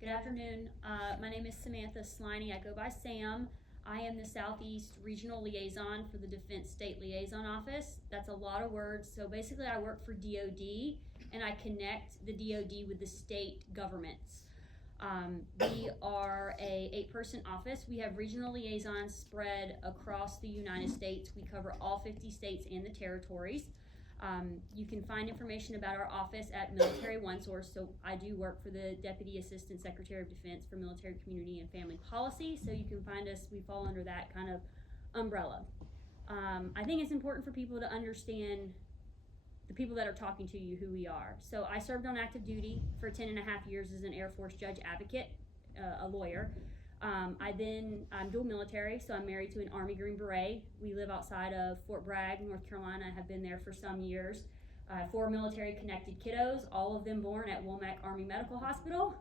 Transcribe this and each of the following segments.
Good afternoon. My name is Samantha Sliney. I go by Sam. I am the Southeast Regional Liaison for the Defense State Liaison Office. That's a lot of words. So basically I work for DOD and I connect the DOD with the state governments. We are a 8-person office. We have regional liaisons spread across the United States. We cover all 50 states and the territories. You can find information about our office at Military One Source. So I do work for the Deputy Assistant Secretary of Defense for Military, Community, and Family Policy. So you can find us, we fall under that kind of umbrella. I think it's important for people to understand the people that are talking to you, who we are. So I served on active duty for 10.5 years as an Air Force judge advocate, a lawyer. I'm dual military, so I'm married to an Army Green Beret. We live outside of Fort Bragg, North Carolina. I have been there for some years. 4 military connected kiddos, all of them born at Womack Army Medical Hospital.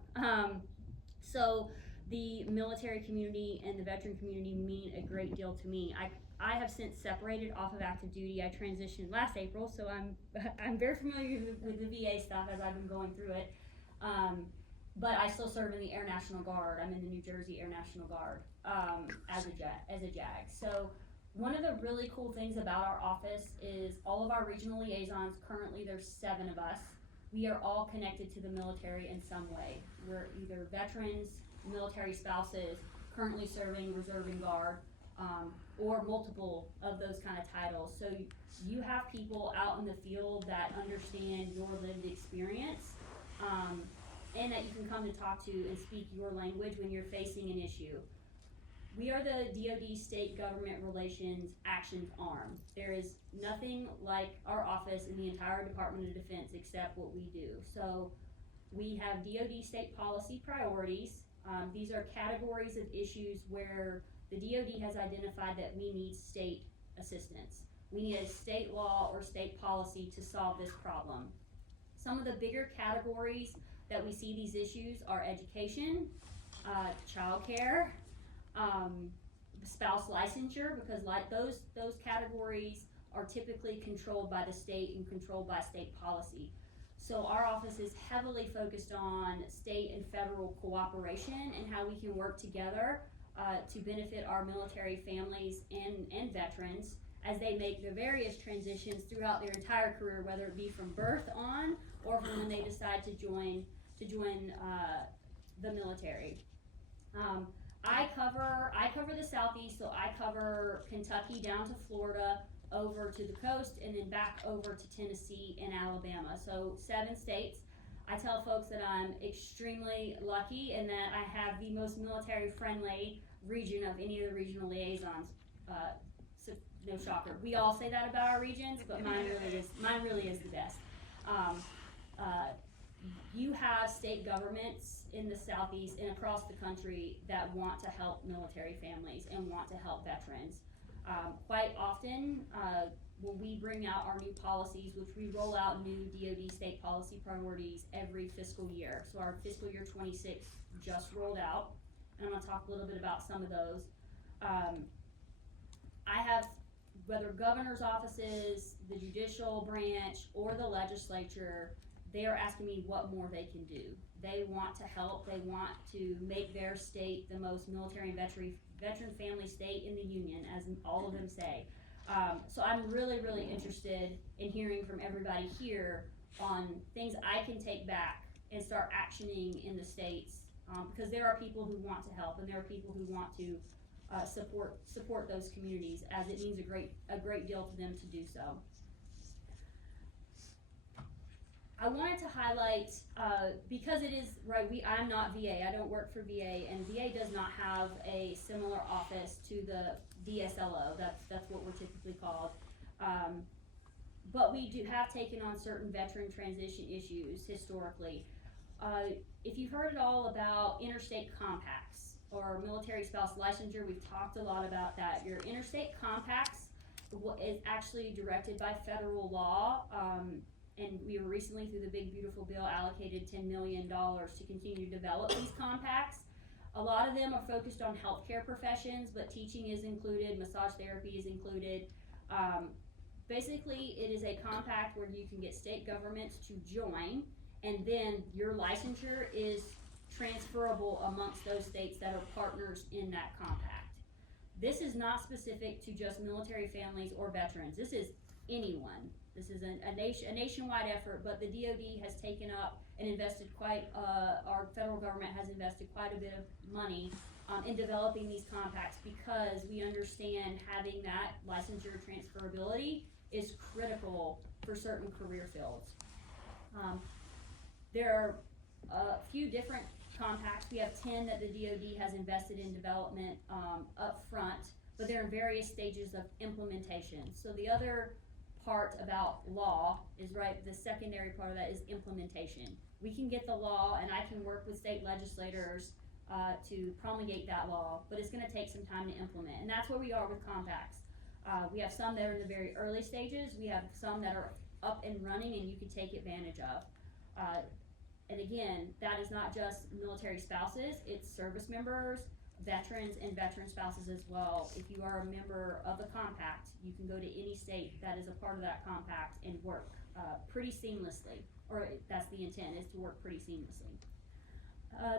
So the military community and the veteran community mean a great deal to me. I have since separated off of active duty. I transitioned last April, so I'm very familiar with the VA stuff as I've been going through it. But I still serve in the Air National Guard. I'm in the New Jersey Air National Guard as a JAG. So one of the really cool things about our office is all of our regional liaisons, currently there's 7 of us, we are all connected to the military in some way. We're either veterans, military spouses, currently serving Reserve and Guard, or multiple of those kind of titles. So you have people out in the field that understand your lived experience, and that you can come to talk to and speak your language when you're facing an issue. We are the DoD State Government Relations Actions Arm. There is nothing like our office in the entire Department of Defense except what we do. So we have DoD state policy priorities. These are categories of issues where the DoD has identified that we need state assistance. We need a state law or state policy to solve this problem. Some of the bigger categories that we see these issues are education, child care, spouse licensure, because like those categories are typically controlled by the state and controlled by state policy. So our office is heavily focused on state and federal cooperation and how we can work together to benefit our military families and veterans as they make the various transitions throughout their entire career, whether it be from birth on or from when they decide to join the military. I cover the Southeast, so I cover Kentucky down to Florida, over to the coast, and then back over to Tennessee and Alabama. So 7 states. I tell folks that I'm extremely lucky and that I have the most military friendly region of any of the regional liaisons. So no shocker. We all say that about our regions, but mine really is the best. You have state governments in the Southeast and across the country that want to help military families and want to help veterans. Quite often, when we bring out our new policies, which we roll out new DoD state policy priorities every fiscal year. So our fiscal year 26 just rolled out, and I'm gonna talk a little bit about some of those. I have, whether governor's offices, the judicial branch, or the legislature, they are asking me what more they can do. They want to help. They want to make their state the most military and veteran family state in the union, as all of them say. So I'm really, really interested in hearing from everybody here on things I can take back and start actioning in the states, because there are people who want to help and there are people who want to support those communities, as it means a great deal to them to do so. I wanted to highlight, because it is, right, I'm not VA, I don't work for VA, and VA does not have a similar office to the VSLO, that's what we're typically called. But we do have taken on certain veteran transition issues historically. If you've heard at all about interstate compacts or military spouse licensure, we've talked a lot about that. Your interstate compacts is actually directed by federal law. And we were recently, through the Big Beautiful Bill, allocated $10 million to continue to develop these compacts. A lot of them are focused on healthcare professions, but teaching is included, massage therapy is included. Basically, it is a compact where you can get state governments to join, and then your licensure is transferable amongst those states that are partners in that compact. This is not specific to just military families or veterans. This is anyone. This is a nationwide effort, but the DoD has taken up and invested our federal government has invested quite a bit of money in developing these compacts, because we understand having that licensure transferability is critical for certain career fields. There are a few different compacts. We have 10 that the DoD has invested in development up front, but they're in various stages of implementation. So the other part about law is, right, the secondary part of that is implementation. We can get the law, and I can work with state legislators to promulgate that law, but it's going to take some time to implement, and that's where we are with compacts. We have some that are in the very early stages. We have some that are up and running and you can take advantage of. And again, that is not just military spouses, it's service members, veterans, and veteran spouses as well. If you are a member of the compact, you can go to any state that is a part of that compact and work pretty seamlessly, or that's the intent, is to work pretty seamlessly.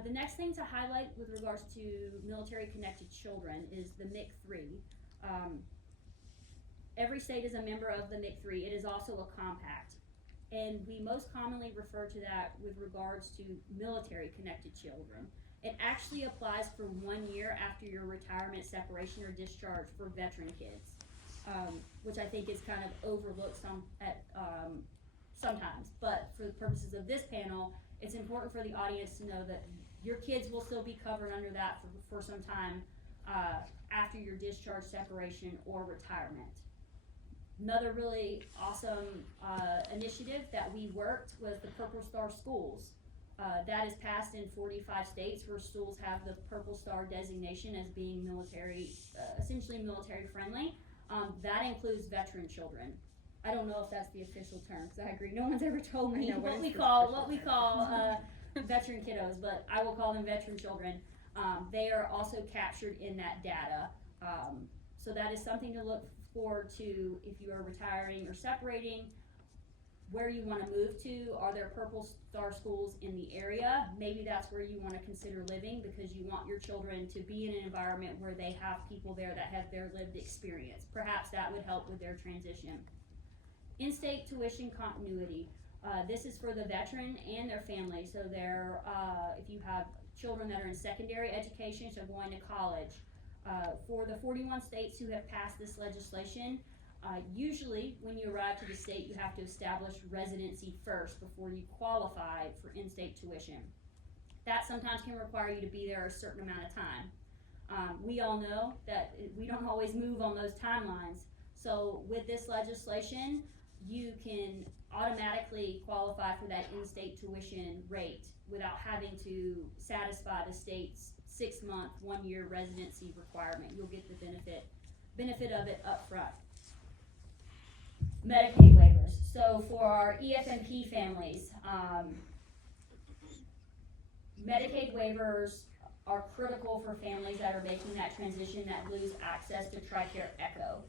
The next thing to highlight with regards to military connected children is the MIC-3. Every state is a member of the MIC-3. It is also a compact. And we most commonly refer to that with regards to military connected children. It actually applies for 1 year after your retirement, separation, or discharge for veteran kids, which I think is kind of overlooked sometimes. But for the purposes of this panel, it's important for the audience to know that your kids will still be covered under that for some time after your discharge, separation, or retirement. Another really awesome initiative that we worked was the Purple Star Schools. That is passed in 45 states where schools have the Purple Star designation as being military, essentially military friendly. That includes veteran children. I don't know if that's the official term, because I agree, no one's ever told me what we call veteran kiddos, but I will call them veteran children. They are also captured in that data. So that is something to look forward to if you are retiring or separating, where you want to move to. Are there Purple Star schools in the area? Maybe that's where you want to consider living, because you want your children to be in an environment where they have people there that have their lived experience. Perhaps that would help with their transition. In-state tuition continuity. This is for the veteran and their family. So if you have children that are in secondary education, so going to college, for the 41 states who have passed this legislation, usually when you arrive to the state, you have to establish residency first before you qualify for in-state tuition. That sometimes can require you to be there a certain amount of time. We all know that we don't always move on those timelines. So with this legislation, you can automatically qualify for that in-state tuition rate without having to satisfy the state's 6-month, 1-year residency requirement. You'll get the benefit of it up front. Medicaid waivers. So for our EFMP families, Medicaid waivers are critical for families that are making that transition, that lose access to TRICARE Echo.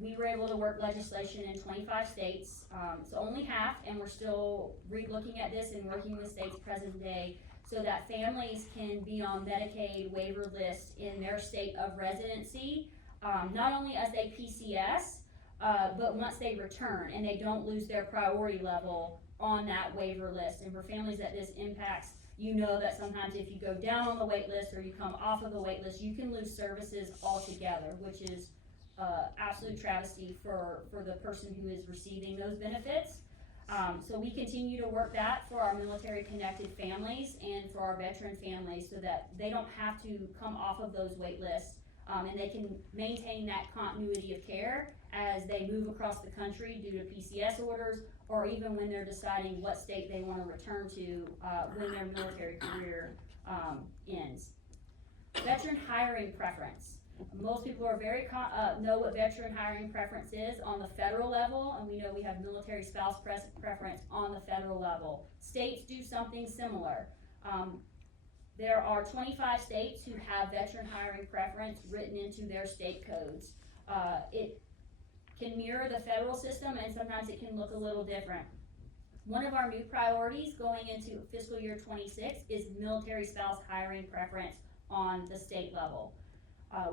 We were able to work legislation in 25 states. It's only half, and we're still re-looking at this and working with states present day so that families can be on Medicaid waiver lists in their state of residency, not only as they PCS, but once they return and they don't lose their priority level on that waiver list. And for families that this impacts, you know that sometimes if you go down on the wait list or you come off of the wait list, you can lose services altogether, which is absolute travesty for the person who is receiving those benefits. So we continue to work that for our military connected families and for our veteran families so that they don't have to come off of those wait lists, and they can maintain that continuity of care as they move across the country due to PCS orders, or even when they're deciding what state they want to return to when their military career ends. Veteran hiring preference. Most people are know what veteran hiring preference is on the federal level, and we know we have military spouse preference on the federal level. States do something similar. There are 25 states who have veteran hiring preference written into their state codes. It can mirror the federal system, and sometimes it can look a little different. One of our new priorities going into fiscal year 26 is military spouse hiring preference on the state level. I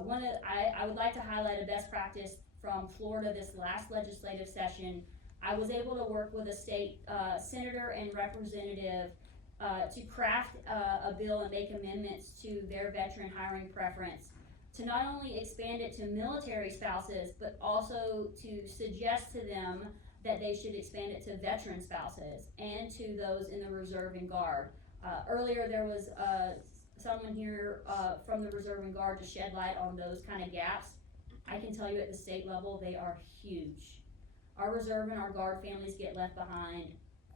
would like to highlight a best practice from Florida this last legislative session. I was able to work with a state senator and representative to craft a bill and make amendments to their veteran hiring preference to not only expand it to military spouses, but also to suggest to them that they should expand it to veteran spouses and to those in the Reserve and Guard. Earlier there was someone here from the Reserve and Guard to shed light on those kind of gaps. I can tell you at the state level, they are huge. Our Reserve and our Guard families get left behind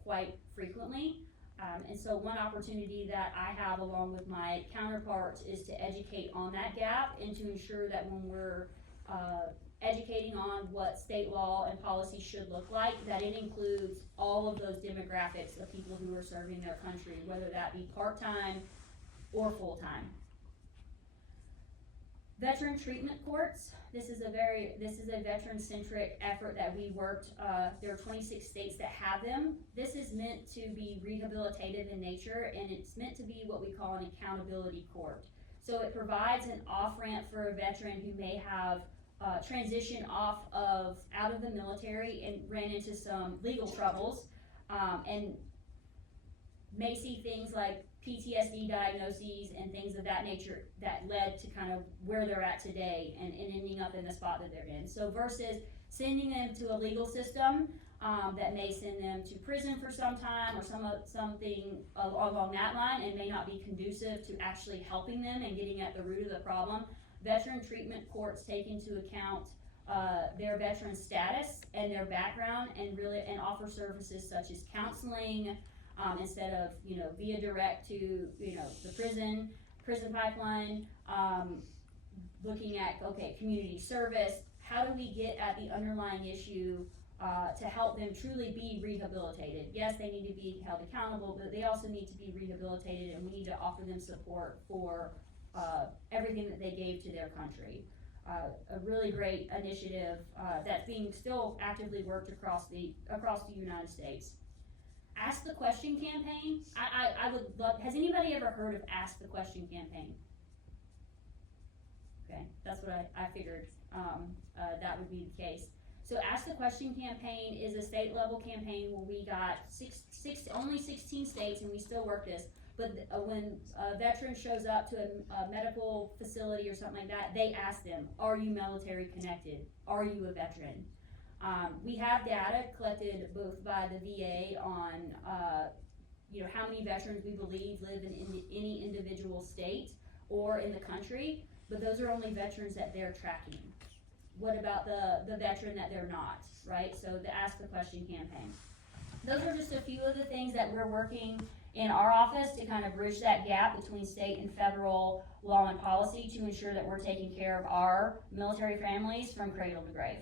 quite frequently. And so one opportunity that I have along with my counterparts is to educate on that gap and to ensure that when we're educating on what state law and policy should look like, that it includes all of those demographics of people who are serving their country, whether that be part-time or full-time. Veteran treatment courts. This is a veteran-centric effort that we worked. There are 26 states that have them. This is meant to be rehabilitative in nature, and it's meant to be what we call an accountability court. So it provides an off-ramp for a veteran who may have transitioned out of the military and ran into some legal troubles, and may see things like PTSD diagnoses and things of that nature that led to kind of where they're at today and ending up in the spot that they're in. So versus sending them to a legal system that may send them to prison for some time or something along that line and may not be conducive to actually helping them and getting at the root of the problem, veteran treatment courts take into account their veteran status and their background and offer services such as counseling, instead of, via direct to, the prison pipeline, looking at, community service. How do we get at the underlying issue to help them truly be rehabilitated? Yes, they need to be held accountable, but they also need to be rehabilitated, and we need to offer them support for everything that they gave to their country. A really great initiative that's being still actively worked across the United States. Ask the Question campaign. I would love, has anybody ever heard of Ask the Question campaign? Okay, that's what I figured that would be the case. So Ask the Question campaign is a state level campaign where we got only 16 states, and we still work this, but when a veteran shows up to a medical facility or something like that, they ask them, are you military connected? Are you a veteran? We have data collected both by the VA on, how many veterans we believe live in any individual state or in the country, but those are only veterans that they're tracking. What about the veteran that they're not, right? So the Ask the Question campaign. Those are just a few of the things that we're working in our office to kind of bridge that gap between state and federal law and policy to ensure that we're taking care of our military families from cradle to grave.